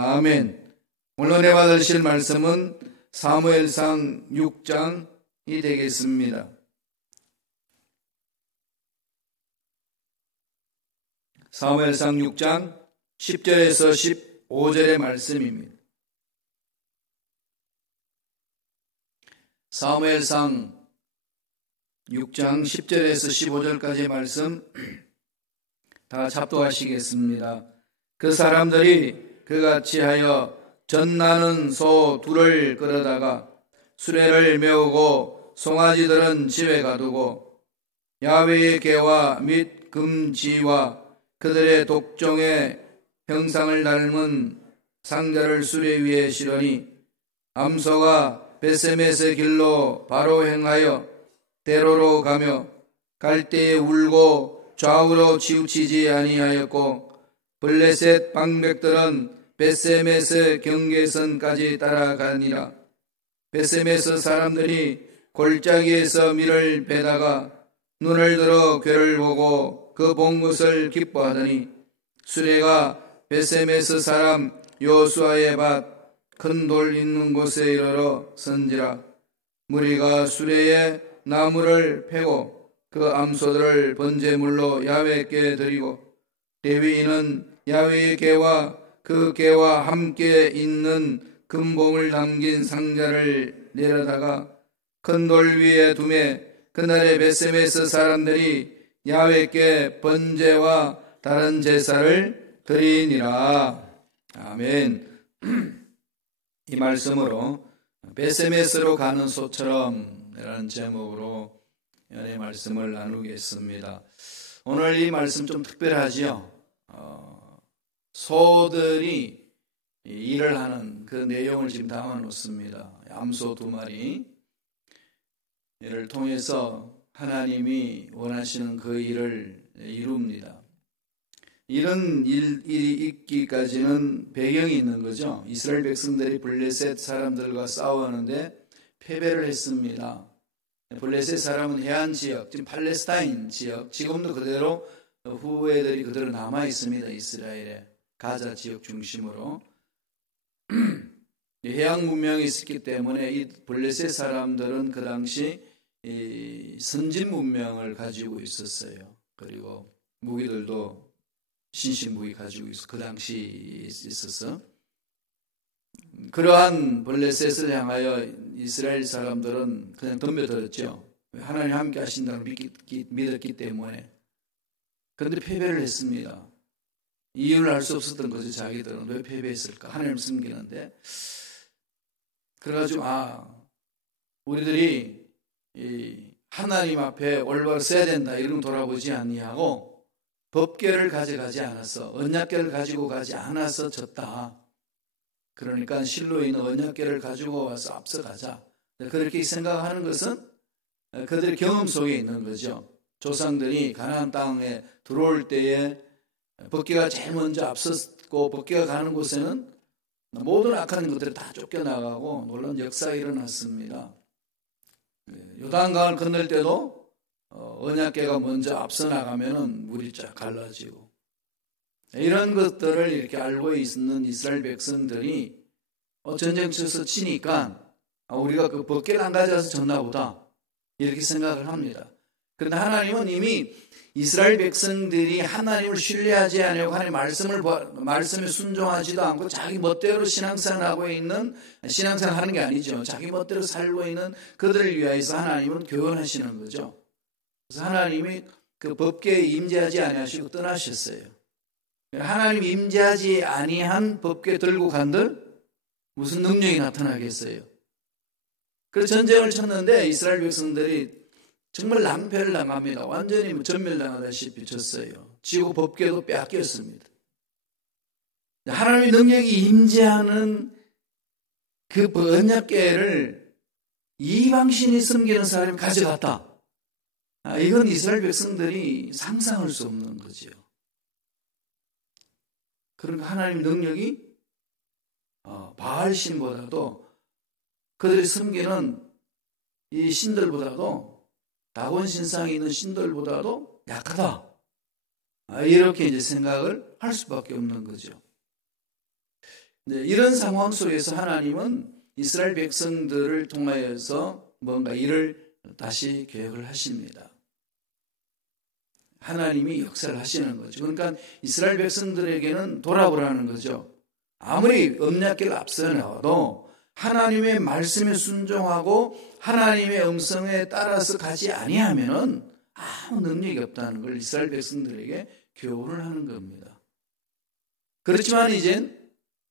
아멘. 오늘 은혜 받으실 말씀은 사무엘상 6장이 되겠습니다. 사무엘상 6장 10절에서 15절의 말씀입니다. 사무엘상 6장 10절에서 15절까지의 말씀 다 잡도하시겠습니다. 그 사람들이 그같이 하여 젖나는 소 둘을 끌어다가 수레를 메우고 송아지들은 집에 가두고 야훼의 궤와 및 금지와 그들의 독종의 형상을 닮은 상자를 수레 위에 실으니 암소가 벳세메스 길로 바로 행하여 대로로 가며 갈 때에 울고 좌우로 치우치지 아니하였고 블레셋 방백들은 벳세메스 경계선까지 따라가니라. 벳세메스 사람들이 골짜기에서 밀을 베다가 눈을 들어 궤를 보고 그 본 것을 기뻐하더니 수레가 벳세메스 사람 여호수아의 밭 큰 돌 있는 곳에 이르러 선지라. 무리가 수레에 나무를 패고 그 암소들을 번제물로 야훼께 드리고 레위인은 야훼의 궤와 그 궤와 함께 있는 금봉을 담긴 상자를 내려다가 큰 돌 위에 두매 그날의 벳세메스 사람들이 야훼께 번제와 다른 제사를 드리니라. 아멘. 이 말씀으로 벳세메스로 가는 소처럼 라는 제목으로 연의 말씀을 나누겠습니다. 오늘 이 말씀 좀 특별하지요. 소들이 일을 하는 그 내용을 지금 담아 놓습니다. 암소 2마리 이를 통해서 하나님이 원하시는 그 일을 이룹니다. 이런 일이 있기까지는 배경이 있는 거죠. 이스라엘 백성들이 블레셋 사람들과 싸우는데 패배를 했습니다. 블레셋 사람은 해안 지역, 지금 팔레스타인 지역, 지금도 그대로 후예들이 그대로 남아 있습니다. 이스라엘의 가자 지역 중심으로 해양 문명이 있었기 때문에 이 블레셋 사람들은 그 당시 이 선진 문명을 가지고 있었어요. 그리고 무기들도 신식 무기 가지고 있어. 그 당시 있어서 그러한 블레셋을 향하여 이스라엘 사람들은 그냥 덤벼들었죠. 하나님 함께 하신다고 믿었기 때문에. 그런데 패배를 했습니다. 이유를 알 수 없었던 거죠. 자기들은 왜 패배했을까? 하나님을 섬기는데. 그래가지고 우리들이 이 하나님 앞에 올바로 써야 된다 이런 돌아보지 아니하고 법궤를 가져가지 않았어. 언약궤를 가지고 가지 않아서 졌다. 그러니까 실로에 있는 언약궤를 가지고 와서 앞서가자. 그렇게 생각하는 것은 그들의 경험 속에 있는 거죠. 조상들이 가나안 땅에 들어올 때에 법궤가 제일 먼저 앞섰고 법궤가 가는 곳에는 모든 악한 것들이 다 쫓겨나가고 놀라운 역사가 일어났습니다. 요단강을 건널 때도 언약궤가 먼저 앞서 나가면은 물이 쫙 갈라지고 이런 것들을 이렇게 알고 있는 이스라엘 백성들이 전쟁 쳐서 치니까 우리가 그 법궤를 안 가져와서 졌나 보다 이렇게 생각을 합니다. 그런데 하나님은 이미 이스라엘 백성들이 하나님을 신뢰하지 않으려고 하나님 말씀에 순종하지도 않고 자기 멋대로 신앙생활하고 있는 신앙생활하는 게 아니죠. 자기 멋대로 살고 있는 그들을 위하여서 하나님은 교훈하시는 거죠. 그래서 하나님이 그 법궤에 임재하지 아니하시고 떠나셨어요. 하나님 임재하지 아니한 법궤 들고 간들 무슨 능력이 나타나겠어요? 그래서 전쟁을 쳤는데 이스라엘 백성들이 정말 낭패를 당합니다. 완전히 전멸당하다시피 졌어요. 지고 법궤도 빼앗겼습니다. 하나님의 능력이 임재하는 그 언약궤를 이방신이 섬기는 사람이 가져갔다. 이건 이스라엘 백성들이 상상할 수 없는 거죠. 그러니까 하나님 능력이 바알신보다도 그들이 섬기는 이 신들보다도 다곤 신상에 있는 신들보다도 약하다. 이렇게 이제 생각을 할 수밖에 없는 거죠. 이런 상황 속에서 하나님은 이스라엘 백성들을 통하여서 뭔가 일을 다시 계획을 하십니다. 하나님이 역사를 하시는 거죠. 그러니까 이스라엘 백성들에게는 돌아보라는 거죠. 아무리 언약궤를 앞서 나와도 하나님의 말씀에 순종하고 하나님의 음성에 따라서 가지 아니하면은 아무 능력이 없다는 걸 이스라엘 백성들에게 교훈을 하는 겁니다. 그렇지만 이젠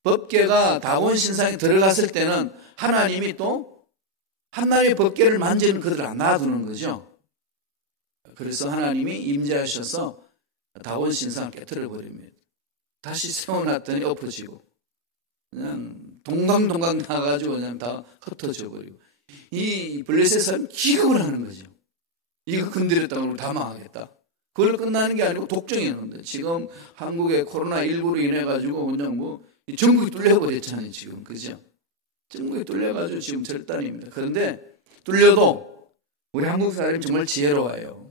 법궤가 다곤 신상에 들어갔을 때는 하나님이 또 하나님의 법궤를 만지는 그들을 안 놔두는 거죠. 그래서 하나님이 임재하셔서 다곤 신상을 깨트려 버립니다. 다시 세워놨더니 엎어지고 그냥 동강동강 나가지고 그냥 다 흩어져 버리고, 이 블레셋 사람이 기겁을 하는 거죠. 이거 건드렸다고 다 망하겠다. 그걸로 끝나는 게 아니고 독점이었는데, 지금 한국에 코로나19로 인해 가지고 그냥 뭐 전국이 뚫려버렸잖아요. 지금 그죠? 전국이 뚫려가지고 지금 절단입니다. 그런데 뚫려도 우리 한국 사람이 정말 지혜로워요.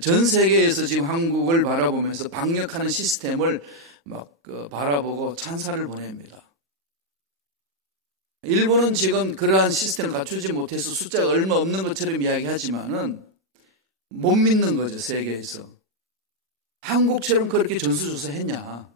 전 세계에서 지금 한국을 바라보면서 방역하는 시스템을 막 바라보고 찬사를 보냅니다. 일본은 지금 그러한 시스템을 갖추지 못해서 숫자가 얼마 없는 것처럼 이야기하지만은 못 믿는 거죠, 세계에서. 한국처럼 그렇게 전수조사했냐?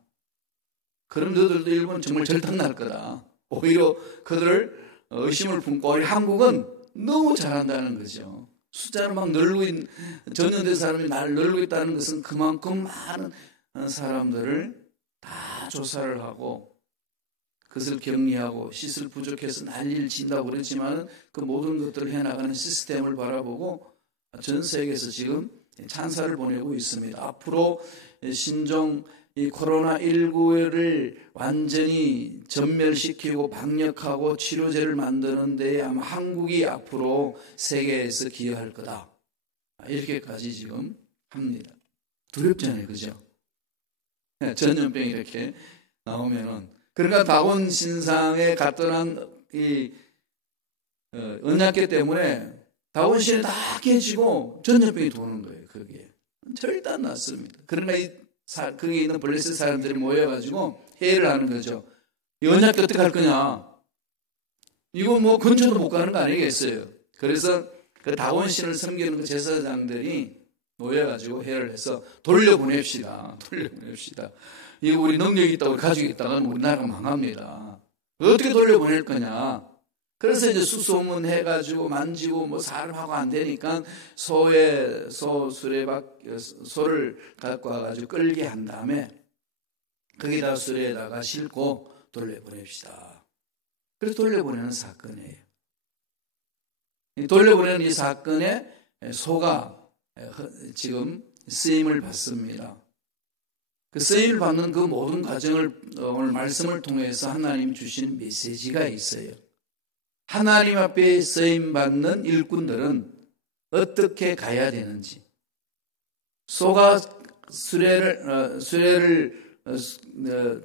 그럼 너들도 일본은 정말 절단 날 거다. 오히려 그들을 의심을 품고, 한국은 너무 잘한다는 거죠. 숫자를 막 늘고 있는, 전염된 사람이 날 늘고 있다는 것은 그만큼 많은 사람들을 다 조사를 하고 그것을 격리하고 시설 부족해서 난리를 친다고 그랬지만 그 모든 것들을 해나가는 시스템을 바라보고 전 세계에서 지금 찬사를 보내고 있습니다. 앞으로 신종 이 코로나19를 완전히 전멸시키고 방역하고 치료제를 만드는 데에 아마 한국이 앞으로 세계에서 기여할 거다. 이렇게까지 지금 합니다. 두렵잖아요. 그죠? 전염병이 이렇게 나오면은. 그러니까 다곤 신상에 갔던 이 언약궤 때문에 다곤 신이 다 깨지고 전염병이 도는 거예요. 거기에. 절단 났습니다. 그러나 거기 있는 블레셋 사람들이 모여가지고 회의를 하는 거죠. 이 언약궤 어떻게 할 거냐? 이거 뭐 근처도 못 가는 거 아니겠어요? 그래서 그 다곤 신을 섬기는 그 제사장들이 모여가지고 회의를 해서 돌려보냅시다. 이거 우리 능력이 있다고 가지고 있다가는 우리나라가 망합니다. 어떻게 돌려보낼 거냐? 그래서 이제 수소문 해가지고 만지고 뭐 사람하고 안 되니까 소를 갖고 와가지고 끌게 한 다음에 거기다 수레에다가 싣고 돌려보냅시다. 그래서 돌려보내는 사건이에요. 돌려보내는 이 사건에 소가 지금 쓰임을 받습니다. 그 쓰임을 받는 그 모든 과정을 오늘 말씀을 통해서 하나님 주신 메시지가 있어요. 하나님 앞에 쓰임받는 일꾼들은 어떻게 가야 되는지, 소가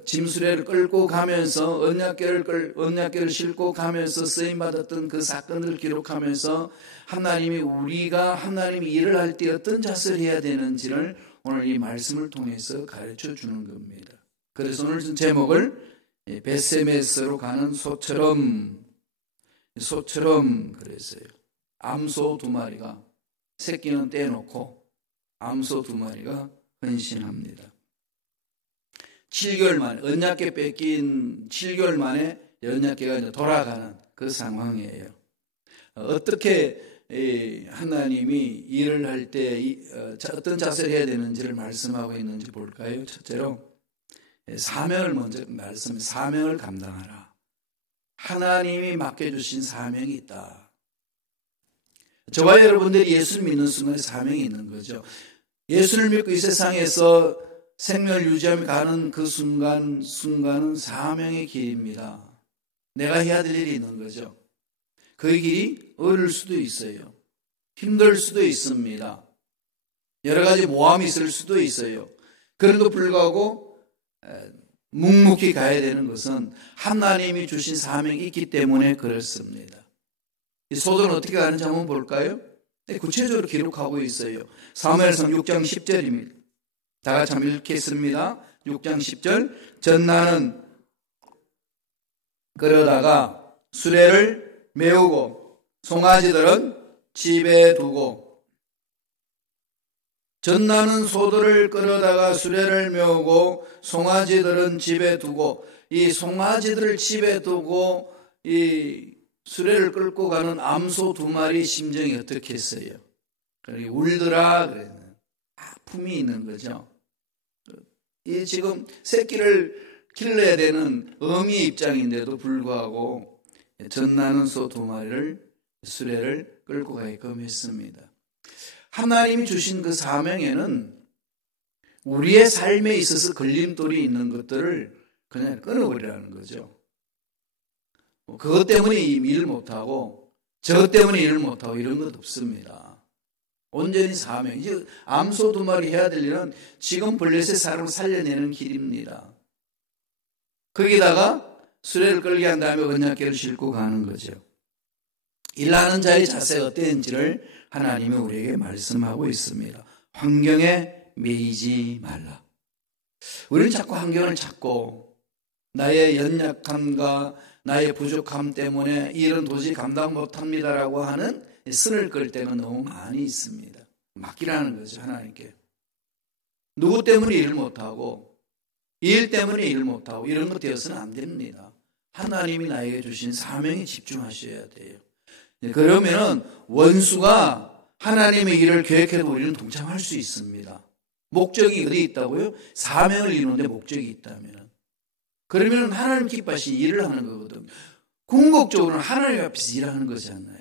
짐수레를 끌고 가면서 언약궤를 싣고 가면서 쓰임받았던 그 사건을 기록하면서 하나님이 우리가 하나님이 일을 할 때 어떤 자세를 해야 되는지를 오늘 이 말씀을 통해서 가르쳐 주는 겁니다. 그래서 오늘 제목을 베세메스로 가는 소처럼 그랬어요. 암소 2마리가 새끼는 떼놓고 암소 2마리가 헌신합니다. 7개월 만에 언약궤 뺏긴 7개월 만에 언약궤가 이제 돌아가는 그 상황이에요. 어떻게 하나님이 일을 할 때 어떤 자세를 해야 되는지를 말씀하고 있는지 볼까요? 첫째로 사명을 먼저 사명을 감당하라. 하나님이 맡겨주신 사명이 있다. 저와 여러분들이 예수 믿는 순간에 사명이 있는 거죠. 예수를 믿고 이 세상에서 생명을 유지하며 가는 그 순간은 사명의 길입니다. 내가 해야 될 일이 있는 거죠. 그 길이 어려울 수도 있어요. 힘들 수도 있습니다. 여러 가지 모함이 있을 수도 있어요. 그런데도 불구하고 묵묵히 가야 되는 것은 하나님이 주신 사명이 있기 때문에 그렇습니다. 이 소들은 어떻게 가는지 한번 볼까요? 구체적으로 기록하고 있어요. 사무엘상 6장 10절입니다. 다 같이 한번 읽겠습니다. 6장 10절. 전나는 끌어다가 수레를 메우고 송아지들은 집에 두고 젖나는 소들을 끌어다가 수레를 메우고 송아지들은 집에 두고 이 송아지들을 집에 두고 이 수레를 끌고 가는 암소 2마리 심정이 어떻게 했어요? 울더라 그랬는 아픔이 있는 거죠. 이 지금 새끼를 길러야 되는 어미 입장인데도 불구하고 젖나는 소 2마리를 수레를 끌고 가게끔 했습니다. 하나님이 주신 그 사명에는 우리의 삶에 있어서 걸림돌이 있는 것들을 그냥 끊어버리라는 거죠. 그것 때문에 일을 못하고 저것 때문에 일을 못하고 이런 것 없습니다. 온전히 사명. 이제 암소 2마리 해야 될 일은 지금 블레셋 사람을 살려내는 길입니다. 거기다가 수레를 끌게 한 다음에 언약궤를 싣고 가는 거죠. 일하는 자의 자세가 어땠는지를 하나님이 우리에게 말씀하고 있습니다. 환경에 매이지 말라. 우리는 자꾸 환경을 찾고 나의 연약함과 나의 부족함 때문에 일은 도저히 감당 못합니다라고 하는 선을 끌 때가 너무 많이 있습니다. 맡기라는 거죠, 하나님께. 누구 때문에 일을 못하고 일 때문에 일을 못하고 이런 것 되어서는 안 됩니다. 하나님이 나에게 주신 사명에 집중하셔야 돼요. 그러면 원수가 하나님의 일을 계획해도 우리는 동참할 수 있습니다. 목적이 어디 있다고요? 사명을 이루는데 목적이 있다면. 그러면 하나님 기뻐하신 일을 하는 거거든요. 궁극적으로는 하나님 앞에서 일하는 거잖아요.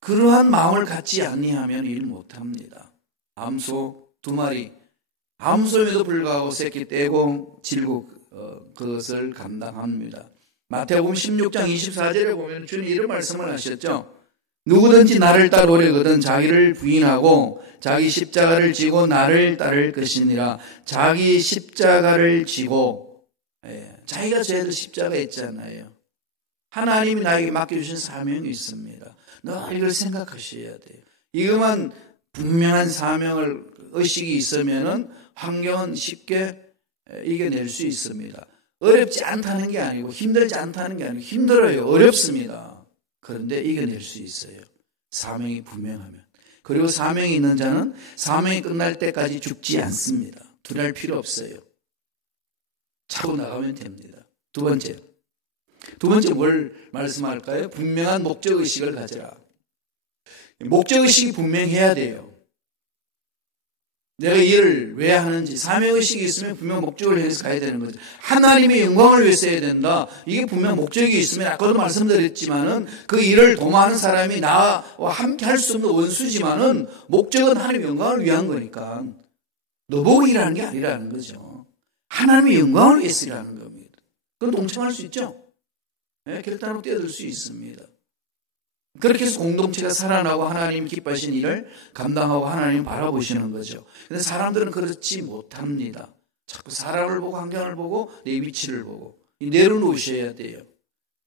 그러한 마음을 갖지 아니하면 일 못합니다. 암소 2마리, 암소임에도 불구하고 새끼 떼고 질고 그것을 감당합니다. 마태복음 16장 24절에 보면 주님 이런 말씀을 하셨죠. 누구든지 나를 따르려거든 자기를 부인하고 자기 십자가를 지고 나를 따를 것이니라. 자기 십자가를 지고, 자기가 져야 십자가 있잖아요. 하나님이 나에게 맡겨주신 사명이 있습니다. 늘 이걸 생각하셔야 돼요. 이것만 분명한 사명을 의식이 있으면은 환경은 쉽게 이겨낼 수 있습니다. 어렵지 않다는 게 아니고 힘들지 않다는 게 아니고 힘들어요. 어렵습니다. 그런데 이겨낼 수 있어요. 사명이 분명하면. 그리고 사명이 있는 자는 사명이 끝날 때까지 죽지 않습니다. 두려울 필요 없어요. 차고 나가면 됩니다. 두 번째 뭘 말씀할까요? 분명한 목적의식을 가져라. 목적의식이 분명해야 돼요. 내가 일을 왜 하는지 사명의식이 있으면 분명 목적을 향해서 가야 되는 거죠. 하나님의 영광을 위해서 해야 된다. 이게 분명 목적이 있으면 아까도 말씀드렸지만은 그 일을 도모하는 사람이 나와 함께 할 수 없는 원수지만은 목적은 하나님의 영광을 위한 거니까 너 보고 일하는 게 아니라는 거죠. 하나님의 영광을 위해서 일하는 겁니다. 그건 동참할 수 있죠. 결단으로 뛰어들 수 있습니다. 그렇게 해서 공동체가 살아나고 하나님 기뻐하신 일을 감당하고 하나님 바라보시는 거죠. 그런데 사람들은 그렇지 못합니다. 자꾸 사람을 보고 환경을 보고 내 위치를 보고 내려놓으셔야 돼요.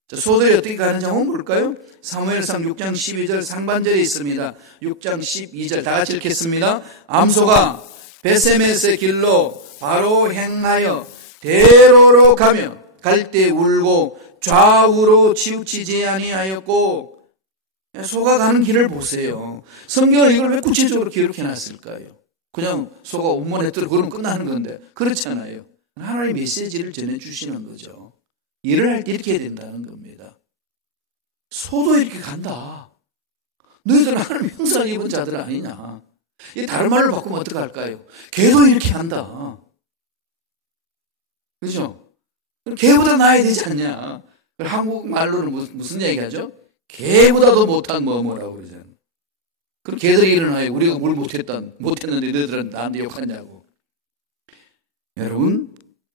자, 소들이 어떻게 가는지 한번 볼까요? 사무엘상 6장 12절 상반절에 있습니다. 6장 12절 다 같이 읽겠습니다. 암소가 베세메스의 길로 바로 행하여 대로로 가며 갈 때 울고 좌우로 치우치지 아니하였고. 소가 가는 길을 보세요. 성경을 이걸 왜 구체적으로 기록해 놨을까요? 그냥 소가 운문했더니 그러면 끝나는 건데 그렇잖아요. 하나님의 메시지를 전해주시는 거죠. 일을 할 때 이렇게 해야 된다는 겁니다. 소도 이렇게 간다. 너희들은 하나님 형상 입은 자들 아니냐. 이 다른 말로 바꾸면 어떡할까요? 개도 이렇게 한다. 그렇죠? 개보다 나아야 되지 않냐. 한국말로는 무슨 얘기하죠? 개보다도 못한 뭐라고 그러잖아요. 그럼 개들이 일어나요. 우리가 뭘 못했는데 너희들은 나한테 욕하냐고. 여러분,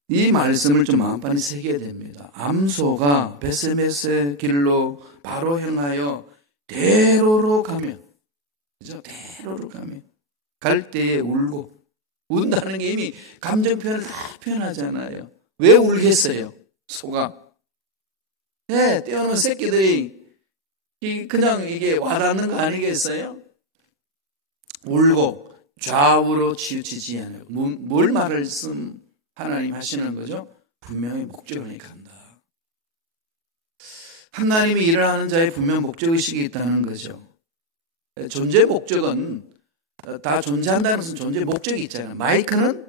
이 말씀을 좀 마음판에 새겨야 됩니다. 암소가 베세메스의 길로 바로 행하여 대로로 가며, 그죠? 대로로 가며 갈 때에 울고, 운다는 게 이미 감정 표현을 다 표현하잖아요. 왜 울겠어요? 소가. 네, 떼어놓은 새끼들이 그냥 이게 와닿는 거 아니겠어요? 울고 좌우로 치우치지 않아요. 뭘 말씀 하나님 하시는 거죠? 분명히 목적을 향해 간다. 하나님이 일을 하는 자의 분명 목적의식이 있다는 거죠. 존재의 목적은 다 존재한다는 것은 존재의 목적이 있잖아요. 마이크는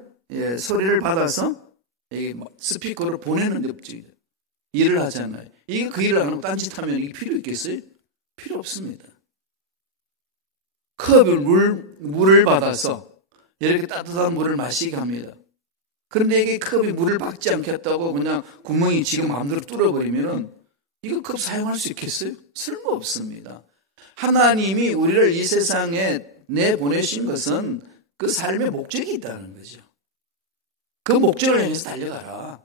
소리를 받아서 스피커로 보내는 데 일을 하잖아요. 이게 그 일을 안 하고 딴짓하면 이게 필요 있겠어요? 필요 없습니다. 컵을 물을 받아서 이렇게 따뜻한 물을 마시게 합니다. 그런데 이게 컵이 물을 받지 않겠다고 그냥 구멍이 지금 마음대로 뚫어버리면 이거 컵 사용할 수 있겠어요? 쓸모없습니다. 하나님이 우리를 이 세상에 내보내신 것은 그 삶의 목적이 있다는 거죠. 그 목적을 향해서 달려가라.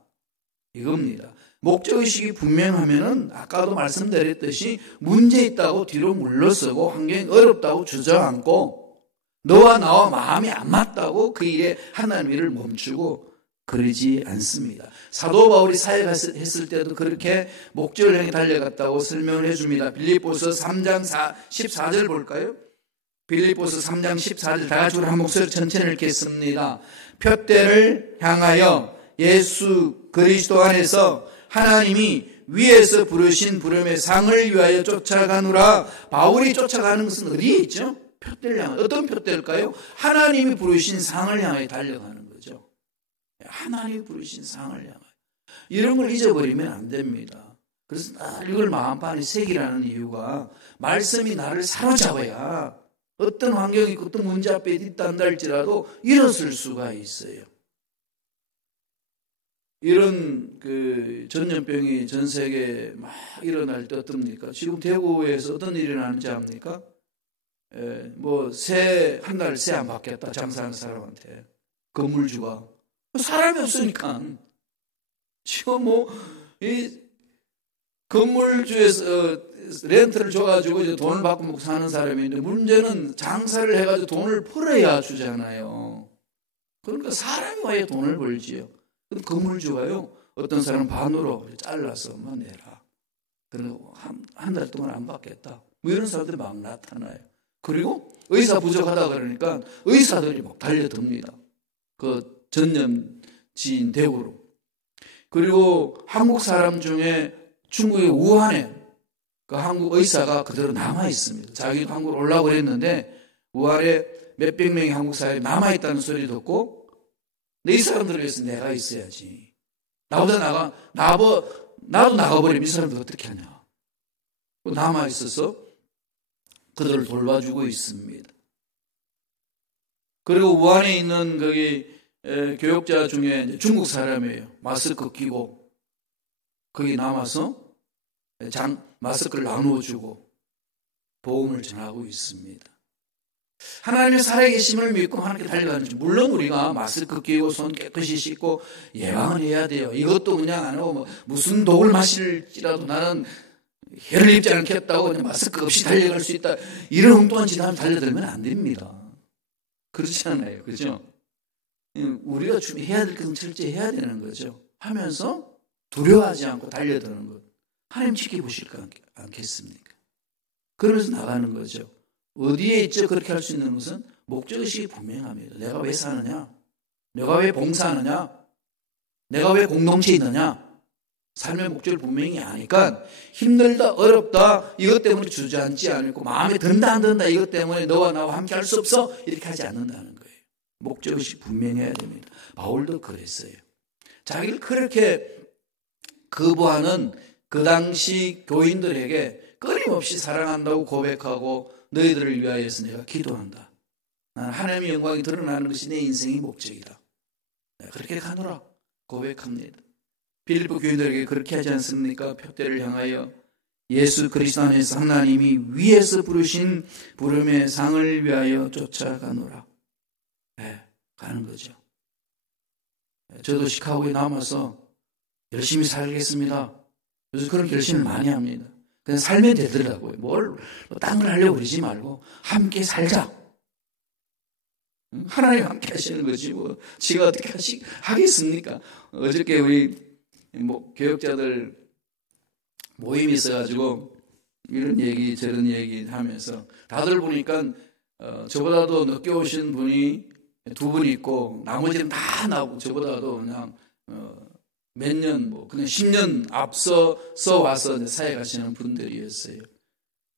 이겁니다. 목적의식이 분명하면은 아까도 말씀드렸듯이 문제 있다고 뒤로 물러서고 환경이 어렵다고 주저앉고 너와 나와 마음이 안 맞다고 그 일에 하나님 일을 멈추고 그러지 않습니다. 사도 바울이 사역했을 때도 그렇게 목적을 향해 달려갔다고 설명을 해줍니다. 빌립보서 3장 14절 볼까요? 빌립보서 3장 14절 다 같이 한 목소리 천천히 읽겠습니다. 표대를 향하여 예수 그리스도 안에서 하나님이 위에서 부르신 부름의 상을 위하여 쫓아가노라. 바울이 쫓아가는 것은 어디에 있죠? 표대를 향하여. 어떤 표대일까요? 하나님이 부르신 상을 향하여 달려가는 거죠. 하나님이 부르신 상을 향하여. 이런 걸 잊어버리면 안 됩니다. 그래서 이걸 마음판에 새기라는 이유가 말씀이 나를 사로잡아야 어떤 환경이 어떤 문제 앞에 있단다 할지라도 일어설 수가 있어요. 이런 전염병이 전 세계에 막 일어날 때 어떻습니까? 지금 대구에서 어떤 일이 나는지 압니까? 한 달 새 안 받겠다, 장사하는 사람한테. 건물주가. 사람이 없으니까. 지금 이 건물주에서 렌트를 줘가지고 이제 돈을 받고 먹고 사는 사람인데 문제는 장사를 해가지고 돈을 벌어야 주잖아요. 그러니까 사람이 와야 돈을 벌지요. 건물주가요, 어떤 사람 반으로 잘라서만 내라. 그리고 한 달 동안 안 받겠다. 이런 사람들이 막 나타나요. 그리고 의사 부족하다 그러니까 의사들이 막 달려듭니다. 그 전염지인 대구로. 그리고 한국 사람 중에 중국의 우한에 그 한국 의사가 그대로 남아 있습니다. 자기도 한국으로 올라오고 했는데 우한에 몇백 명의 한국 사람이 남아 있다는 소리 듣고 이 사람들을 위해서 내가 있어야지. 나도 나가버리면 이 사람들 어떻게 하냐. 남아 있어서 그들을 돌봐주고 있습니다. 그리고 우한에 있는 거기 교육자 중에 중국 사람이에요. 마스크 끼고 거기 남아서 마스크를 나누어주고 복음을 전하고 있습니다. 하나님의 살아계심을 믿고 하나님께 달려가는 중, 물론 우리가 마스크 끼고 손 깨끗이 씻고 예방을 해야 돼요. 이것도 그냥 안 하고 무슨 독을 마실지라도 나는 해를 입지 않겠다고 그냥 마스크 없이 달려갈 수 있다. 이런 엉뚱한 짓 하면 달려들면 안 됩니다. 그렇지 않아요. 그죠? 우리가 해야 될 것은 철저히 해야 되는 거죠. 하면서 두려워하지 않고 달려드는 것. 하나님 지켜보실 거 않겠습니까? 그러면서 나가는 거죠. 어디에 있죠? 그렇게 할 수 있는 것은 목적의식이 분명합니다. 내가 왜 사느냐? 내가 왜 봉사하느냐? 내가 왜 공동체에 있느냐? 삶의 목적을 분명히 아니까 힘들다, 어렵다, 이것 때문에 주저앉지 않고 마음에 든다, 안 든다, 이것 때문에 너와 나와 함께 할 수 없어, 이렇게 하지 않는다는 거예요. 목적의식 분명해야 됩니다. 바울도 그랬어요. 자기를 그렇게 거부하는 그 당시 교인들에게 끊임없이 사랑한다고 고백하고 너희들을 위하여서 내가 기도한다. 나는 하나님의 영광이 드러나는 것이 내 인생의 목적이다. 그렇게 가노라 고백합니다. 빌립보 교인들에게 그렇게 하지 않습니까? 표대를 향하여 예수 그리스도 안에서 하나님이 위에서 부르신 부름의 상을 위하여 쫓아가노라. 가는 거죠. 저도 시카고에 남아서 열심히 살겠습니다. 요즘 그런 결심을 많이 합니다. 그냥 살면 되더라고요. 딴 걸 하려고 그러지 말고 함께 살자. 하나님 함께 하시는 거지 지가 어떻게 하겠습니까? 어저께 우리 교역자들 모임이 있어가지고 이런 얘기 저런 얘기 하면서 다들 보니까 저보다도 늦게 오신 분이 두 분 있고 나머지는 다 나오고 저보다도 그냥 몇 년, 그냥 10년 앞서서 와서 사회 가시는 분들이었어요.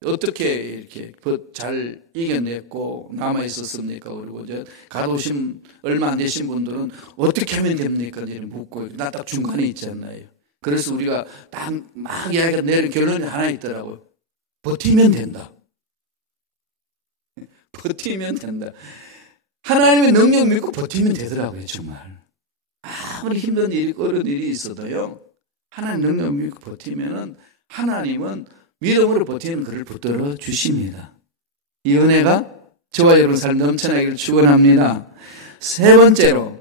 어떻게 이렇게 잘 이겨냈고 남아있었습니까? 그리고 이제 가도심 얼마 안 되신 분들은 어떻게 하면 됩니까? 묻고, 나 딱 중간에 있잖아요. 그래서 우리가 막 이야기가 내린 결론이 하나 있더라고요. 버티면 된다. 버티면 된다. 하나님의 능력 믿고 버티면 되더라고요, 정말. 아무리 힘든 일이, 어려운 일이 있어도요, 하나님 능력 믿고 버티면은 하나님은 믿음으로 버티는 그를 붙들어 주십니다. 이 은혜가 저와 여러분 삶 넘쳐나기를 축원합니다. 세 번째로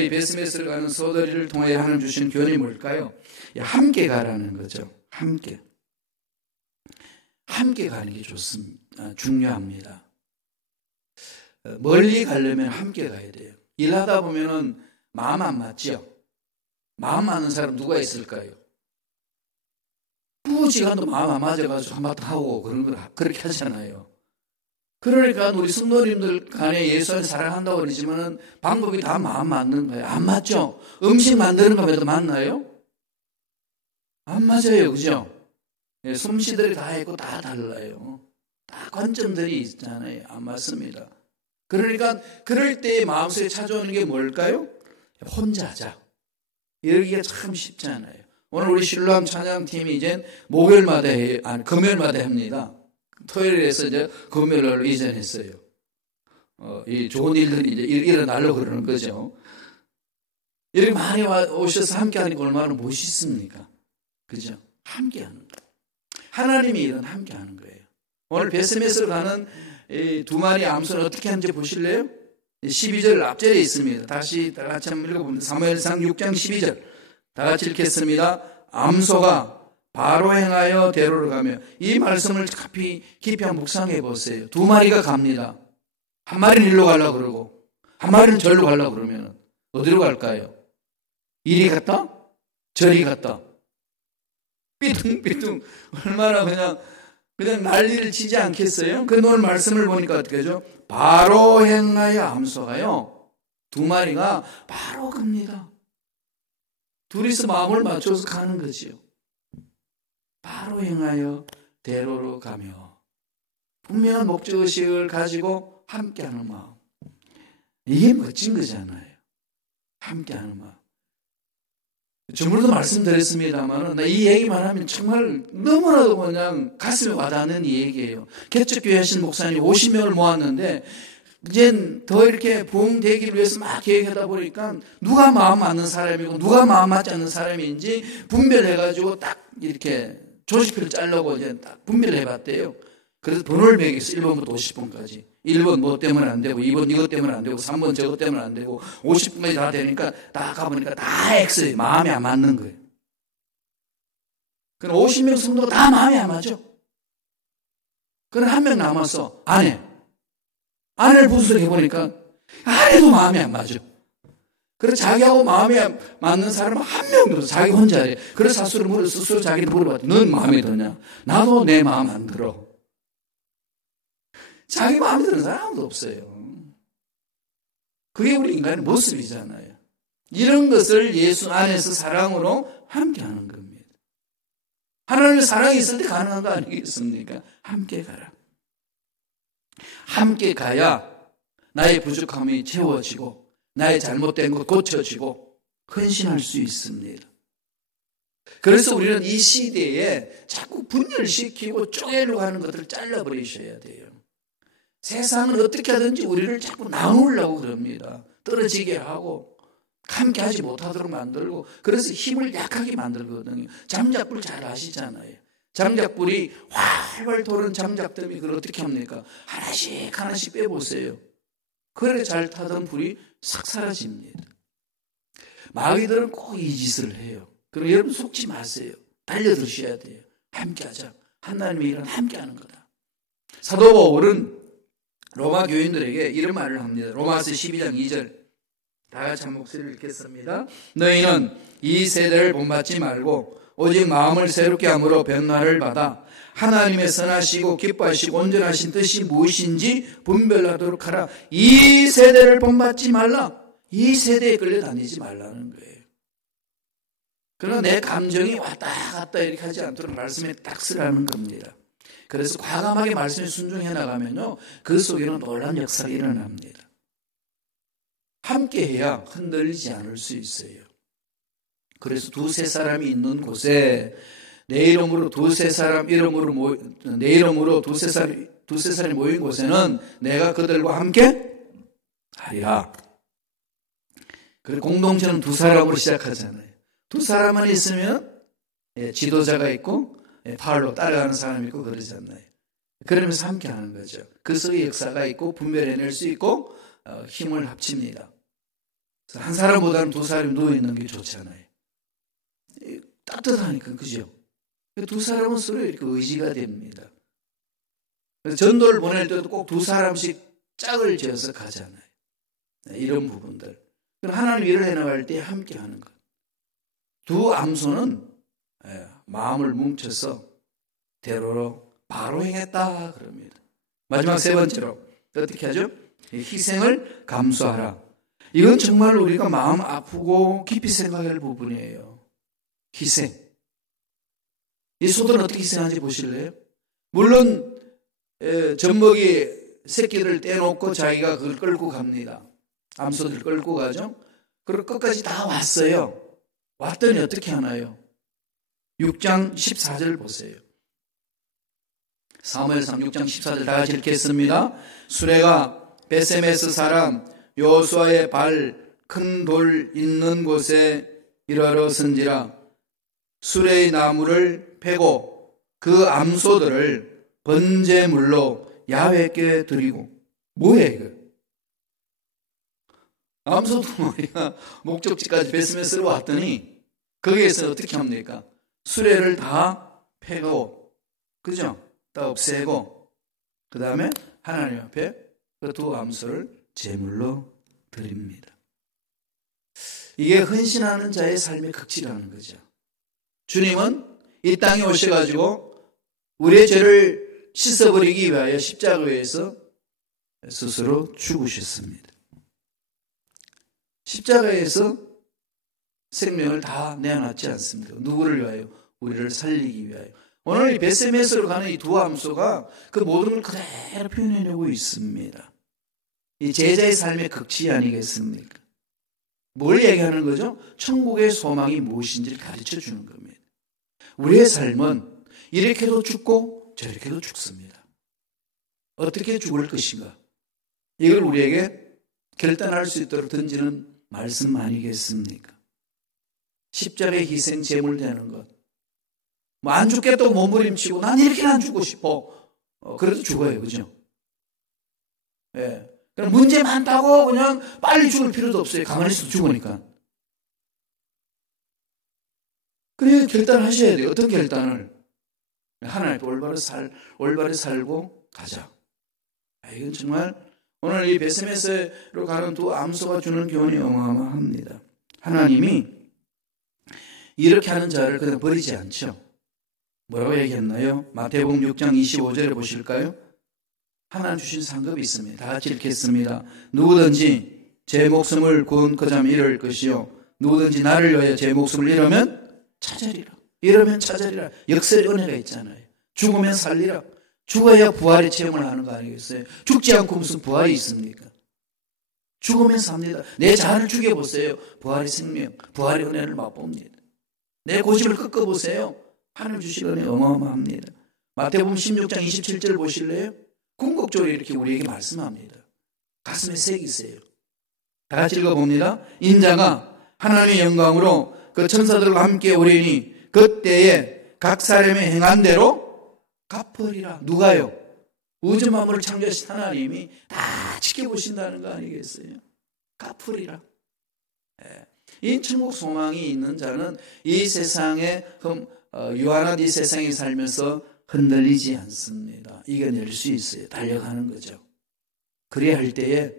이 베스메스를 가는 소더리를 통하여 하나님 주신 교훈이 뭘까요? 함께 가라는 거죠. 함께 가는 게 좋습니다. 중요합니다. 멀리 가려면 함께 가야 돼요. 일하다 보면은 마음 안 맞죠? 마음 맞는 사람 누가 있을까요? 부부지간도 마음 안 맞아가지고 한바탕 하고 그런 걸 그렇게 하잖아요. 그러니까 우리 성도님들 간에 예수를 사랑한다고 그러지만은 방법이 다 마음 맞는 거예요. 안 맞죠? 음식 만드는 거에도 맞나요? 안 맞아요, 그죠? 예, 솜씨들이 다 있고 다 달라요. 다 관점들이 있잖아요. 안 맞습니다. 그러니까 그럴 때 마음속에 찾아오는 게 뭘까요? 혼자 하자. 이러기가 참 쉽지 않아요. 오늘 우리 신랑 찬양팀이 이제 목요일마다 해요. 아니, 금요일마다 합니다. 토요일에서 이제 금요일로 이전했어요. 이 좋은 일들이 이제 일어나려고 그러는 거죠. 이렇게 많이 오셔서 함께 하니까 얼마나 멋있습니까? 그죠? 함께 하는 거예요. 하나님이 이런 함께 하는 거예요. 오늘 베스메스로 가는 이 두 마리 암소는 어떻게 하는지 보실래요? 12절 앞절에 있습니다. 다시 다 같이 한번 읽어봅니다. 사무엘상 6장 12절. 다 같이 읽겠습니다. 암소가 바로 행하여 대로를 가며, 이 말씀을 깊이 한번 묵상해 보세요. 두 마리가 갑니다. 한 마리는 일로 가려고 그러고 한 마리는 절로 가려고 그러면 어디로 갈까요? 이리 갔다 저리 갔다 삐뚱삐뚱 얼마나 그냥 난리를 치지 않겠어요? 그 오늘 말씀을 보니까 어떻게 하죠? 바로 행하여 암소가요, 두 마리가 바로 갑니다. 둘이서 마음을 맞춰서 가는 거지요. 바로 행하여 대로로 가며 분명한 목적의식을 가지고 함께하는 마음. 이게 멋진 거잖아요. 함께하는 마음. 저번에도 말씀드렸습니다만 이 얘기만 하면 정말 너무나도 그냥 가슴에 와닿는 이 얘기예요. 개척교회 하신 목사님 50명을 모았는데 이제 더 이렇게 부흥되기를 위해서 막 계획하다 보니까 누가 마음 맞는 사람이고 누가 마음 맞지 않는 사람인지 분별해가지고 딱 이렇게 조직표를 짜려고 이제 딱 분별을 해봤대요. 그래서 번호를 매겼어. 1번부터 50번까지. 1번 뭐 때문에 안 되고, 2번 이것 때문에 안 되고, 3번 저것 때문에 안 되고, 50번까지 다 되니까 딱 가보니까 다 X예요. 마음이 안 맞는 거예요. 그럼 50명 성도가 다 마음이 안 맞죠? 그럼 한 명 남았어. 아내를 분석해보니까 아내도 마음이 안 맞아. 그래서 자기하고 마음이 맞는 사람은 한 명도 없어. 자기 혼자래. 그래서 스스로 자기를 물어봤대. 넌 마음에 드냐? 나도 내 마음 안 들어. 자기 마음에 드는 사람 아무도 없어요. 그게 우리 인간의 모습이잖아요. 이런 것을 예수 안에서 사랑으로 함께하는 겁니다. 하나님의 사랑이 있을 때 가능한 거 아니겠습니까? 함께 가라. 함께 가야 나의 부족함이 채워지고 나의 잘못된 것 고쳐지고 헌신할 수 있습니다. 그래서 우리는 이 시대에 자꾸 분열시키고 쪼개려고 하는 것들을 잘라버리셔야 돼요. 세상은 어떻게 하든지 우리를 자꾸 나누려고 그럽니다. 떨어지게 하고 함께 하지 못하도록 만들고, 그래서 힘을 약하게 만들거든요. 장작불 잘 아시잖아요. 장작불이 활활 도는 장작더미 그걸 어떻게 합니까? 하나씩 빼보세요. 그래 잘 타던 불이 싹 사라집니다. 마귀들은 꼭 이 짓을 해요. 그럼 여러분 속지 마세요. 달려드셔야 돼요. 함께하자. 하나님의 일은 함께하는 거다. 사도 바울은 로마 교인들에게 이런 말을 합니다. 로마서 12장 2절 다 같이 한 목소리를 읽겠습니다. 너희는 이 세대를 본받지 말고 오직 마음을 새롭게 함으로 변화를 받아 하나님의 선하시고 기뻐하시고 온전하신 뜻이 무엇인지 분별하도록 하라. 이 세대를 본받지 말라. 이 세대에 끌려다니지 말라는 거예요. 그러나 내 감정이 왔다 갔다 이렇게 하지 않도록 말씀에 딱 쓰라는 겁니다. 그래서 과감하게 말씀에 순종해 나가면요, 그 속에는 놀라운 역사가 일어납니다. 함께 해야 흔들리지 않을 수 있어요. 그래서 두세 사람이 있는 곳에 내 이름으로 두세 사람이 모인 곳에는 내가 그들과 함께 하리라. 그리고 공동체는 두 사람으로 시작하잖아요. 두 사람만 있으면 지도자가 있고 팔로 따라가는 사람이 있고 그러잖아요. 그러면서 함께 하는 거죠. 그 속에 역사가 있고 분별해낼 수 있고 힘을 합칩니다. 한 사람보다는 두 사람이 누워있는 게 좋잖아요. 따뜻하니까, 그죠? 두 사람은 서로 이렇게 의지가 됩니다. 그래서 전도를 보낼 때도 꼭 두 사람씩 짝을 지어서 가잖아요. 이런 부분들. 하나님 일을 해나갈 때 함께 하는 것. 두 암소는 마음을 뭉쳐서 대로로 바로 행했다 그럽니다. 마지막 세 번째로 어떻게 하죠? 희생을 감수하라. 이건 정말 우리가 마음 아프고 깊이 생각할 부분이에요. 희생. 이 소들은 어떻게 희생하는지 보실래요? 물론 젖먹이 새끼를 떼놓고 자기가 그걸 끌고 갑니다. 암소들 끌고 가죠. 그리고 끝까지 다 왔어요. 왔더니 어떻게 하나요? 6장 14절 보세요. 사무엘상 6장 14절 다 같이 읽겠습니다. 수레가 베세메스 사람 여호수아의 발 큰 돌 있는 곳에 이르러 선지라. 수레의 나무를 패고 그 암소들을 번제물로 야훼께 드리고. 뭐해 이거? 암소도 말이야 목적지까지 베세메스로 왔더니 거기에서 어떻게 합니까? 수레를 다 패고, 그죠? 다 없애고, 그 다음에 하나님 앞에 그 두 암소를 제물로 드립니다. 이게 헌신하는 자의 삶의 극치라는 거죠. 주님은 이 땅에 오셔가지고 우리의 죄를 씻어버리기 위하여 십자가에서 스스로 죽으셨습니다. 십자가에서 생명을 다 내어놨지 않습니까? 누구를 위하여? 우리를 살리기 위하여. 오늘 이 베세메스로 가는 이 두 암소가 그 모든 걸 그대로 표현해내고 있습니다. 이 제자의 삶의 극치 아니겠습니까? 뭘 얘기하는 거죠? 천국의 소망이 무엇인지를 가르쳐 주는 겁니다. 우리의 삶은 이렇게도 죽고 저렇게도 죽습니다. 어떻게 죽을 것인가? 이걸 우리에게 결단할 수 있도록 던지는 말씀 아니겠습니까? 십자가의 희생 제물 되는 것. 뭐 안 죽겠다고 몸부림치고 난 이렇게는 안 죽고 싶어. 그래도 죽어요. 그죠? 예. 그럼 문제 많다고 그냥 빨리 죽을 필요도 없어요. 가만히 있어도 죽으니까. 그래 결단하셔야 돼요. 어떤 결단을? 하나님 올바로 살고 가자. 이건 정말 오늘 이 베세메스로 가는 두 암소가 주는 교훈이 어마어마합니다. 하나님이 이렇게 하는 자를 그냥 버리지 않죠. 뭐라고 얘기했나요? 마태복음 6장 25절에 보실까요? 하나님 주신 상급이 있습니다. 다 같이 읽겠습니다. 누구든지 제 목숨을 구원코자 잃을 것이요 누구든지 나를 위하여 제 목숨을 잃으면 찾으리라. 잃으면 찾으리라. 역설의 은혜가 있잖아요. 죽으면 살리라. 죽어야 부활의 체험을 하는 거 아니겠어요? 죽지 않고 무슨 부활이 있습니까? 죽으면 삽니다. 내 자아를 죽여보세요. 부활의 생명, 부활의 은혜를 맛봅니다. 내 고집을 꺾어보세요. 하나님 주신 은혜 어마어마합니다. 마태복음 16장 27절 보실래요? 궁극적으로 이렇게 우리에게 말씀합니다. 가슴에 새기세요. 다 같이 읽어봅니다. 인자가 하나님의 영광으로 그 천사들과 함께 오리니 그때에 각 사람이 행한 대로 갚으리라. 누가요? 우주 만물을 창조하신 하나님이 다 지켜보신다는 거 아니겠어요? 갚으리라. 이 천국 소망이 있는 자는 이 세상에 유한한 이 세상에 살면서 흔들리지 않습니다. 이겨낼 수 있어요. 달려가는 거죠. 그래야 할 때에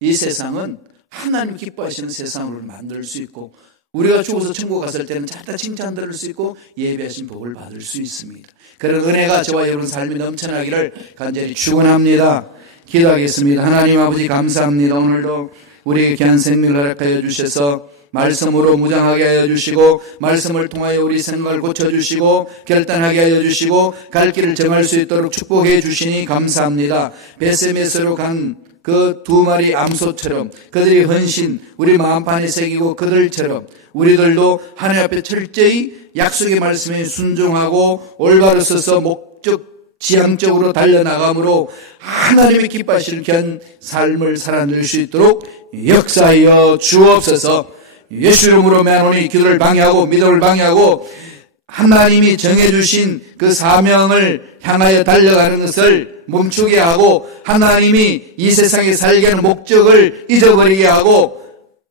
이 세상은 하나님 기뻐하시는 세상으로 만들 수 있고 우리가 죽어서 천국 갔을 때는 자다 칭찬 들을 수 있고 예배하신 복을 받을 수 있습니다. 그런 은혜가 저와 여러분 삶에 넘쳐나기를 간절히 축원합니다. 기도하겠습니다. 하나님 아버지 감사합니다. 오늘도 우리에게 귀한 생명을 허락하여 주셔서 말씀으로 무장하게 하여 주시고 말씀을 통하여 우리 생각을 고쳐주시고 결단하게 하여 주시고 갈 길을 정할 수 있도록 축복해 주시니 감사합니다. 베세메스로 간 그 두 마리 암소처럼 그들의 헌신 우리 마음판에 새기고 그들처럼 우리들도 하나님 앞에 철저히 약속의 말씀에 순종하고 올바로 서서 목적 지향적으로 달려나감으로 하나님의 기뻐하실 귀한 삶을 살아낼 수 있도록 역사하여 주옵소서. 예수 이름으로 매노니 기도를 방해하고 믿음을 방해하고 하나님이 정해주신 그 사명을 향하여 달려가는 것을 멈추게 하고 하나님이 이 세상에 살게 하는 목적을 잊어버리게 하고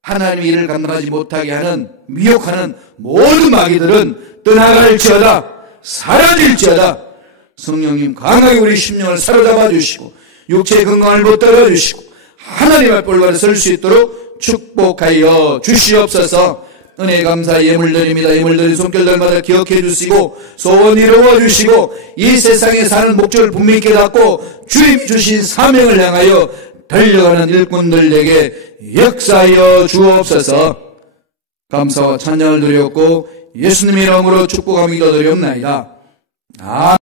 하나님의 일을 감당하지 못하게 하는 미혹하는 모든 마귀들은 떠나갈지어다 사라질지어다. 성령님 강하게 우리 심령을 사로잡아 주시고 육체의 건강을 붙들어 주시고 하나님 앞에 올바로 설 수 있도록 축복하여 주시옵소서. 은혜 감사 예물 드립니다. 예물 드린 손길들마다 기억해 주시고 소원 이루어 주시고 이 세상에 사는 목적을 분명히 깨닫고 주님 주신 사명을 향하여 달려가는 일꾼들에게 역사하여 주옵소서. 감사와 찬양을 드렸고 예수님의 이름으로 축복하며 기도드리옵나이다. 아멘.